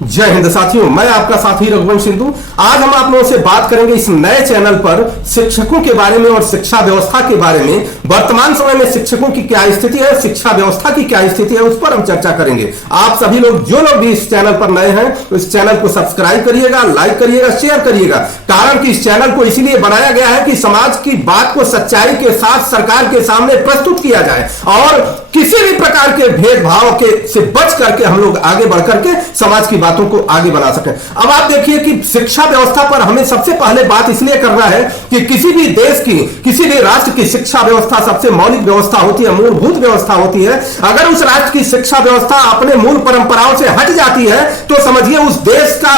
जय हिंद साथियों, मैं आपका साथी रघुवंश सिंधु। आज हम आप लोगों से बात करेंगे इस नए चैनल पर शिक्षकों के बारे में और शिक्षा व्यवस्था के बारे में। वर्तमान समय में शिक्षकों की क्या स्थिति है, शिक्षा व्यवस्था की क्या स्थिति है, उस पर हम चर्चा करेंगे। आप सभी लोग, जो लोग भी इस चैनल पर नए हैं, तो इस चैनल को सब्सक्राइब करिएगा, लाइक करिएगा, शेयर करिएगा। कारण कि इस चैनल को इसीलिए बनाया गया है कि समाज की बात को सच्चाई के साथ सरकार के सामने प्रस्तुत किया जाए और किसी भी प्रकार के भेदभाव के से बच करके हम लोग आगे बढ़ करके समाज की बातों को आगे बढ़ा सकें। अब आप देखिए कि शिक्षा व्यवस्था पर हमें सबसे पहले बात इसलिए करना है कि किसी भी देश की, किसी भी राष्ट्र की शिक्षा व्यवस्था सबसे मौलिक व्यवस्था होती है, मूलभूत व्यवस्था होती है। अगर उस राष्ट्र की शिक्षा व्यवस्था अपने मूल परंपराओं से हट जाती है तो समझिए उस देश का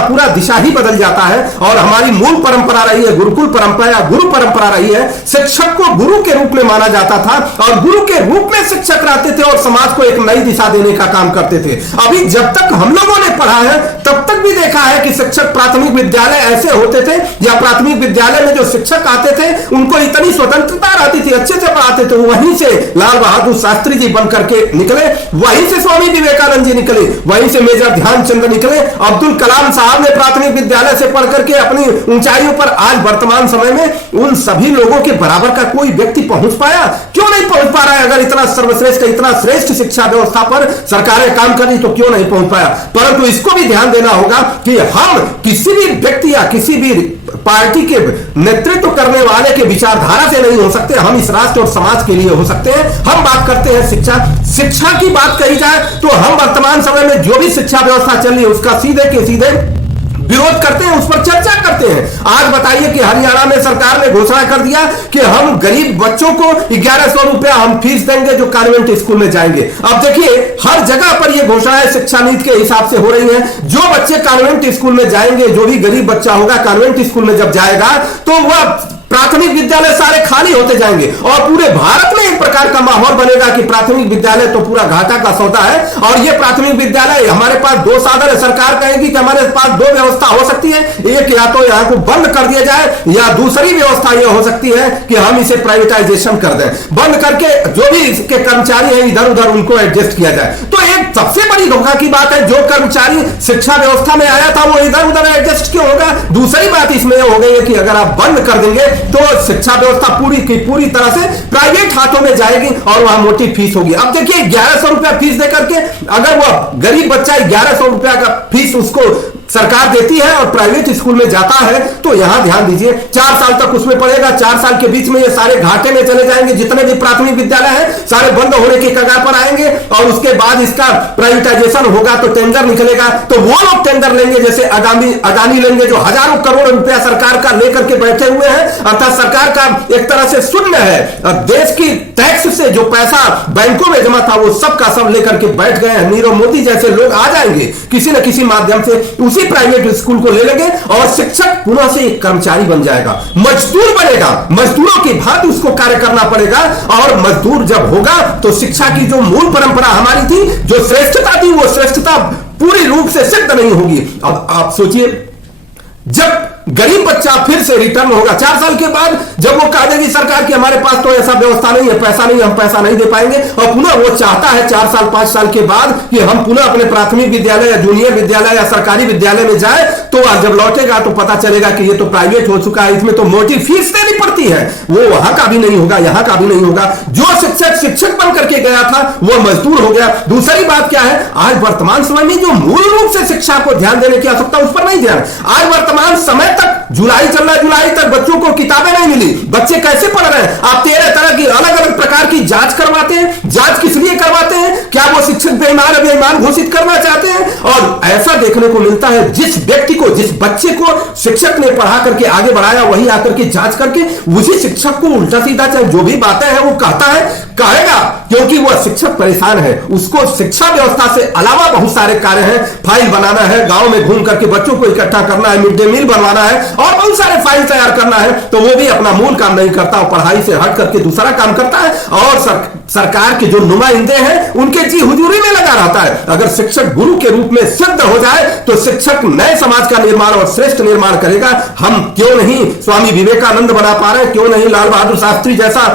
पूरा दिशा ही बदल जाता है। और हमारी मूल परंपरा रही है गुरुकुल परंपरा या गुरु परंपरा रही है। शिक्षक को गुरु के रूप में माना जाता था और गुरु के रूप में शिक्षक रहते थे और समाज को एक नई दिशा देने का काम करते थे। अभी जब तक हम लोगों ने पढ़ा है तब तक भी देखा है कि शिक्षक प्राथमिक विद्यालय ऐसे होते थे या प्राथमिक विद्यालय में जो शिक्षक आते थे उनको इतनी स्वतंत्रता रहती थी, अच्छे से पढ़ाते थे। वहीं से लाल बहादुर शास्त्री जी बन करके निकले, वहीं से स्वामी विवेकानंद जी निकले, वहीं से मेजर ध्यानचंद निकले, अब्दुल कलाम साहब ने प्राथमिक विद्यालय से पढ़ करके अपनी ऊंचाइयों पर आज वर्तमान समय में उन सभी लोगों के बराबर का कोई व्यक्ति पहुंच पाया? क्यों नहीं पहुंच पा रहा है? अगर इतना सर्वश्रेष्ठ, इतना श्रेष्ठ शिक्षा व्यवस्था पर सरकारें काम कर रही तो क्यों नहीं पहुंच पाया? परंतु इसको भी ध्यान देना होगा कि हम किसी भी व्यक्ति या किसी भी पार्टी के नेतृत्व करने वाले के विचारधारा से नहीं हो सकते। हम इस राष्ट्र और समाज के लिए हो सकते हैं। हम बात करते हैं शिक्षा की बात कही जाए तो हम वर्तमान समय में जो भी शिक्षा व्यवस्था चल रही है उसका सीधे के सीधे विरोध करते हैं, उस पर चर्चा करते हैं। आज बताइए कि हरियाणा में सरकार ने घोषणा कर दिया कि हम गरीब बच्चों को 1100 रुपया हम फीस देंगे जो कॉन्वेंट स्कूल में जाएंगे। अब देखिए हर जगह पर यह घोषणाएं शिक्षा नीति के हिसाब से हो रही है। जो बच्चे कॉन्वेंट स्कूल में जाएंगे, जो भी गरीब बच्चा होगा कॉन्वेंट स्कूल में जब जाएगा तो वह प्राथमिक विद्यालय सारे खाली होते जाएंगे और पूरे भारत में एक प्रकार का माहौल बनेगा कि प्राथमिक विद्यालय तो पूरा घाटा का सौदा है। और ये प्राथमिक विद्यालय, हमारे पास दो साधन है। सरकार कहेगी कि हमारे पास दो व्यवस्था हो सकती है, एक या तो यहाँ को बंद कर दिया जाए या दूसरी व्यवस्था यह हो सकती है कि हम इसे प्राइवेटाइजेशन कर दें, बंद करके जो भी इसके कर्मचारी हैं इधर उधर उनको एडजस्ट किया जाए। तो एक सबसे बड़ी धोखा की बात है, जो कर्मचारी शिक्षा व्यवस्था में आया था वो इधर उधर एडजस्ट क्यों होगा? दूसरी बात इसमें हो गई है कि अगर आप बंद कर देंगे तो शिक्षा व्यवस्था पूरी की पूरी तरह से प्राइवेट हाथों में जाएगी और वहां मोटी फीस होगी। अब देखिए 1100 रुपया फीस देकर के अगर वह गरीब बच्चा 1100 रुपया का फीस उसको सरकार देती है और प्राइवेट स्कूल में जाता है तो यहां ध्यान दीजिए 4 साल तक उसमें पढ़ेगा। 4 साल के बीच में ये सारे घाटे में चले जाएंगे। जितने भी प्राथमिक विद्यालय हैं सारे बंद होने की कगार पर आएंगे और उसके बाद इसका प्राइवेटाइजेशन होगा तो टेंडर निकलेगा तो वो लोग टेंडर लेंगे, जैसे अदानी लेंगे जो हजारों करोड़ रुपया सरकार का लेकर के बैठे हुए हैं। अर्थात सरकार का एक तरह से शून्य है, देश की टैक्स से जो पैसा बैंकों में जमा था वो सब का सब लेकर के बैठ गए हैं। नीरव मोदी जैसे लोग आ जाएंगे किसी न किसी माध्यम से, उसी प्राइवेट स्कूल को ले लेंगे और शिक्षक पुनः से एक कर्मचारी बन जाएगा, मजदूर बनेगा। मजदूरों की भांति उसको कार्य करना पड़ेगा और मजदूर जब होगा तो शिक्षा की जो मूल परंपरा हमारी थी, जो श्रेष्ठता थी, वो श्रेष्ठता पूरी रूप से सिद्ध नहीं होगी। अब आप सोचिए जब गरीब बच्चा फिर से रिटर्न होगा 4 साल के बाद, जब वो कह देगी सरकार कि हमारे पास तो ऐसा व्यवस्था नहीं है, पैसा नहीं, हम पैसा नहीं दे पाएंगे, और पुनः वो चाहता है 4 साल 5 साल के बाद कि हम पुनः अपने प्राथमिक विद्यालय या जूनियर विद्यालय या सरकारी विद्यालय में जाए, तो जब लौटेगा तो पता चलेगा कि ये तो प्राइवेट हो चुका है, इसमें तो मोटी फीस देनी पड़ती है। वो वहां का भी नहीं होगा, यहां का भी नहीं होगा। जो शिक्षक बन करके गया था वो मजदूर हो गया। दूसरी बात क्या है, आज वर्तमान समय में जो मूल रूप से शिक्षा को ध्यान देने की आवश्यकता उस पर नहीं ध्यान। आज वर्तमान समय तक जुलाई चल रहा है, जुलाई तक बच्चों को किताबें नहीं मिली, बच्चे कैसे पढ़ रहे हैं? आप 13 तरह की अलग अलग प्रकार की जांच करवाते हैं। जांच किस लिए करवाते हैं? क्या वो शिक्षक बेईमान घोषित करना चाहते हैं? और ऐसा देखने को मिलता है जिस व्यक्ति को, जिस बच्चे को शिक्षक ने पढ़ा करके आगे बढ़ाया वही आकर के जांच करके उसी शिक्षक को उल्टा सीधा चाहे जो भी बातें हैं वो कहता है, कहेगा, क्योंकि वह शिक्षक परेशान है। उसको शिक्षा व्यवस्था से अलावा बहुत सारे कार्य हैं, फाइल बनाना है, गांव में घूम करके बच्चों को इकट्ठा करना है, मिड डे मील बनवाना है और बहुत सारे फाइल तैयार करना है, तो वो भी अपना मूल काम नहीं करता और पढ़ाई से हट करके दूसरा काम करता है और सरकार के जो नुमाइंदे हैं उनके जी हुजूरी में लगा रहता है। अगर शिक्षक गुरु के रूप में सिद्ध हो जाए तो शिक्षक नए समाज का निर्माण और श्रेष्ठ निर्माण करेगा। हम क्यों नहीं स्वामी विवेकानंद बना पा रहे हैं, क्यों नहीं लाल बहादुर शास्त्री जैसा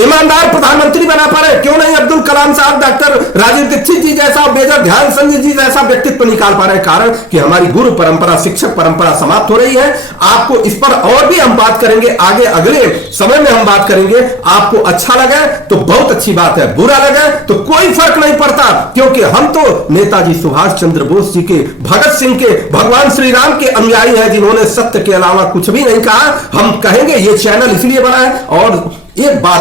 ईमानदार प्रधानमंत्री बना पा रहे, क्यों नहीं अब्दुल कलाम साहब, डॉक्टर राजीव दीक्षित जी जैसा, मेजर ध्यानचंद जी जैसा व्यक्तित्व निकाल पा रहे? कारण कि हमारी गुरु परंपरा, शिक्षक परंपरा समाप्त हो रही है। आपको इस पर और भी हम बात करेंगे आगे, अगले समय में हम बात करेंगे। आपको अच्छा लगे तो बहुत अच्छी बात है, बुरा लगे तो कोई फर्क नहीं पड़ता, क्योंकि हम तो नेताजी सुभाष चंद्र बोस जी के, भगत सिंह के, भगवान श्री राम के अनुयायी हैं, जिन्होंने सत्य के अलावा कुछ भी नहीं कहा। हम कहेंगे, ये चैनल इसलिए बना है। और एक बात